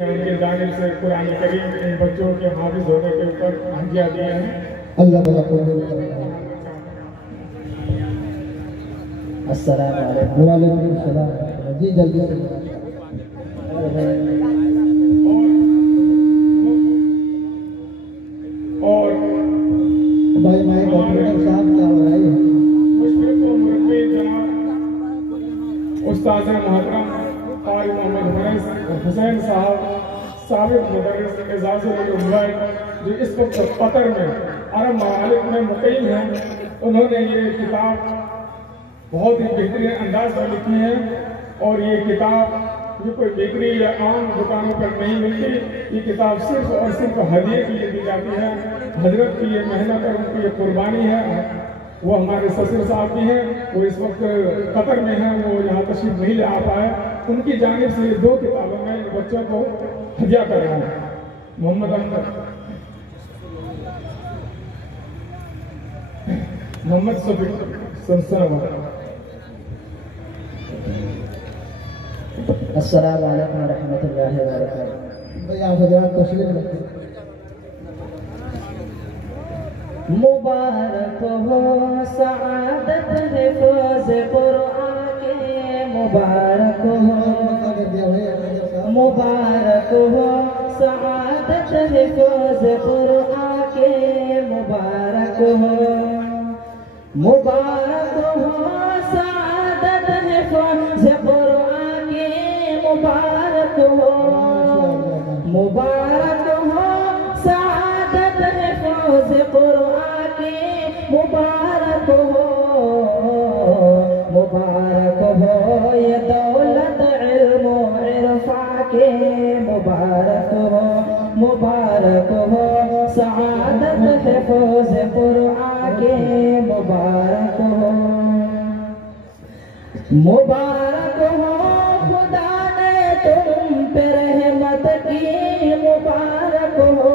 उनके जानिब से कुरान करीम इन बच्चों के हाफिज होने के ऊपर हदिया दिए हैं। अल्लाह ताला को अस्सलाम वालेकुम। वालेकुम सलाम जी, जल्दी से और भाई माइक ऑपरेटर साहब क्या हो रहा है? मुश्किल को मुरब्बी जनाब उस्ताद मोहतरम कारी मोहम्मद फैज हुसैन साहब साबिक मुदर्रिस एजाजुल उम्र जो इस वक्त कतर में अरब ममालिक में मुक़ीम हैं, उन्होंने ये किताब बहुत ही बेहतरीन अंदाज में लिखी है। और ये किताब जो कोई बेकरी या आम दुकानों पर नहीं मिलती, ये किताब सिर्फ और सिर्फ हदिये के लिए दी जाती है। हजरत की ये मेहनत और उनकी ये कुर्बानी है। वो हमारे ससुर साहब भी हैं, वो इस वक्त कतर में हैं, वो यहाँ तशरीफ नहीं ले आ पाए। उनकी जानिब से ये 2 किताबों में बच्चों को हदिया कर रहा है। मोहम्मद अहमद मोहम्मद अस्सलाम वालेकुम व रहमतुल्लाहि व बरकातहू। भाई आप हजरात तशरीफ रखें। मुबारक हो सआदत है फौज कुरान के, मुबारक हो मुबारक हो सआदत है फौज कुरान के, मुबारक हो मुबारक हो सआदत है फौज कुरान के, मुबारक हो मुबारक हो सआदत है फौज कुरान के, मुबारक हो मुबारक हो ये दौलत इल्म इरफा के, मुबारक हो सआदत है फौज कुरान के, मुबारक हो मुबारक हो खुदा ने तुम पे रहमत की, मुबारक हो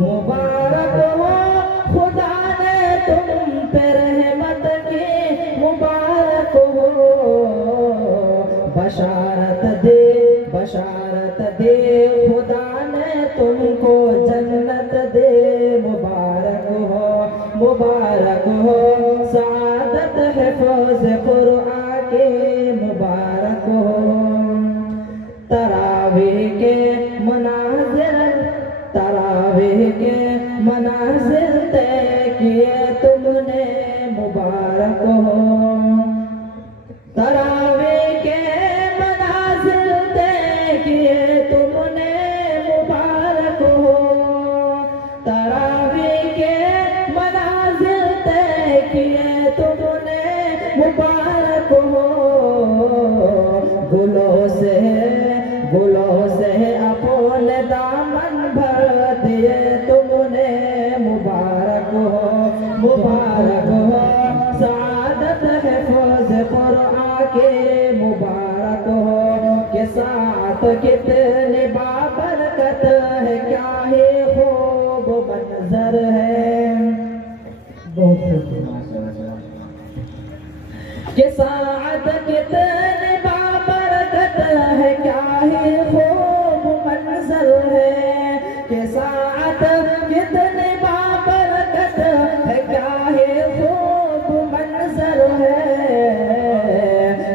मुबारक हो खुदा ने तुम पे रहमत की, मुबारक हो बशारत दे खुदा ने तुमको जन्नत दे, मुबारक हो सआदत है फौज कुरान के, मुबारक हो तरावीह के मनाज़िल तय किए तुमने, मुबारक हो तरावीह के मनाज़िल तय किए तुमने, मुबारक हो तरावीह के मनाज़िल तय किए तुमने, मुबारक हो गुलों से अपने दामन भर दिए तुमने, मुबारक हो सआदत है फौज कुरान के, मुबारक हो के साथ कितने बाबरकत है, क्या ही खूब मंजर है, के साथ कितने बाबरकत है, क्या ही खूब मंजर है, के साथ कितने बाबरकत है, क्या ही खूब मंजर है,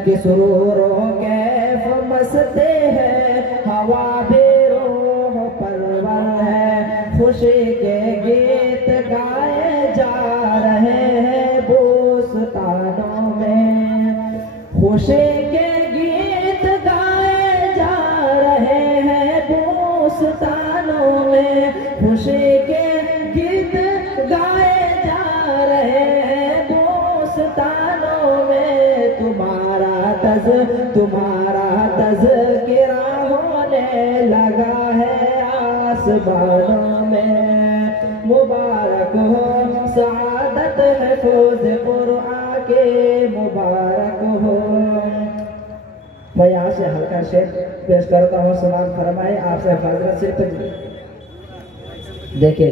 कि सुरूरों कैफ मस्ते हैं, हवा भी रूह परवर है, खुशी के गीत गाए जा रहे हैं बोस्तानों में, खुशी के गीत गाए जा रहे हैं बोस्तानों में, खुशी के गीत गाए जा रहे हैं बोस्तानों में, तुम्हारा तज़किरा होने लगा है आसमानों में, मुबारक हो सआदत है फौज कुरान के, मुबारक हो। मैं यहाँ से हल्का शेर पेश करता हूँ, समाज फरमाए आपसे हजरत से देखे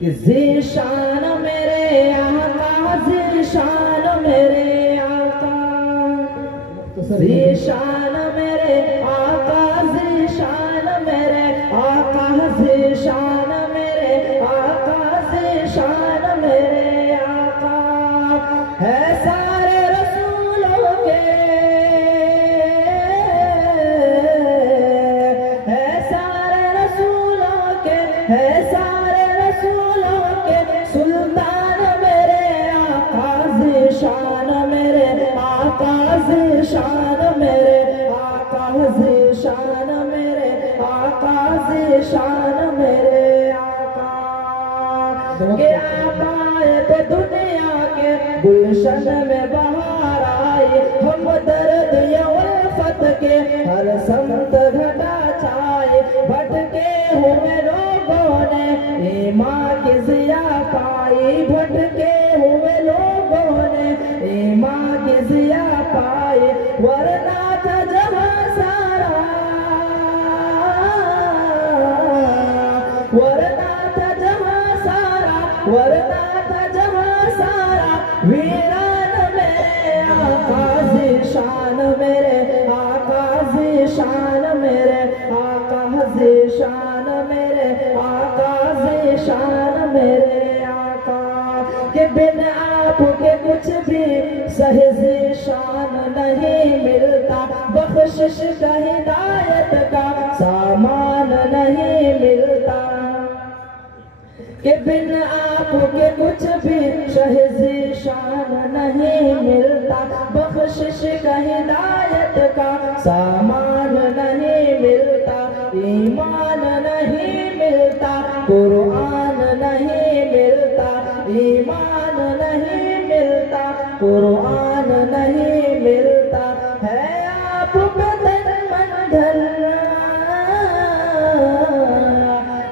कि ज़ीशान मेरे आका, ज़ीशान मेरे आका, ज़ीशान मेरे आका, ज़ीशान ज़ीशान मेरे आका के आप आए तो दुनिया के गुलशन में बहार आए। हम दर्द या उल्फत के हर समत घटा छाए। भटके हुए लोगों ने ईमान की ज़िया पाई। भटके हुए लोगों ने ईमान की ज़िया पाई। वरना था जहां सारा, वरना था जहां सारा, वरना था जहां सारा वीरान मेरे आका ज़ीशान मेरे आका ज़ीशान मेरे आका ज़ीशान मेरे आका ज़ीशान मेरे आका के बिन आपके कुछ भी सही ज़ीशान नहीं मिलता। बख्शिश का हिदायत का सामान नहीं मिलता कि बिन आपके कुछ भी ज़ीशान नहीं मिलता। बख्शिश का हिदायत का सामान नहीं मिलता। ईमान नहीं मिलता, कुरान नहीं मिलता। ईमान नहीं मिलता, कुरान नहीं मिलता। है आप पे तन मन धन,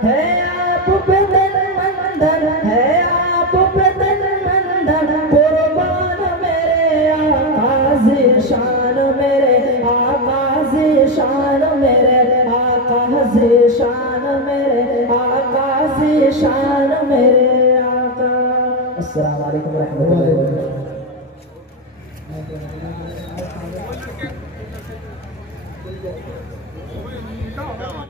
है आप पे तन मन धन, है आप पे तन मन धन। कुर्बान मेरे आका ज़ीशान मेरे आका ज़ीशान मेरे आका ज़ीशान मेरे आका ज़ीशान मेरे आका। अस्सलामु अलैकुम रहमतुल्लाहि व बरकातहू।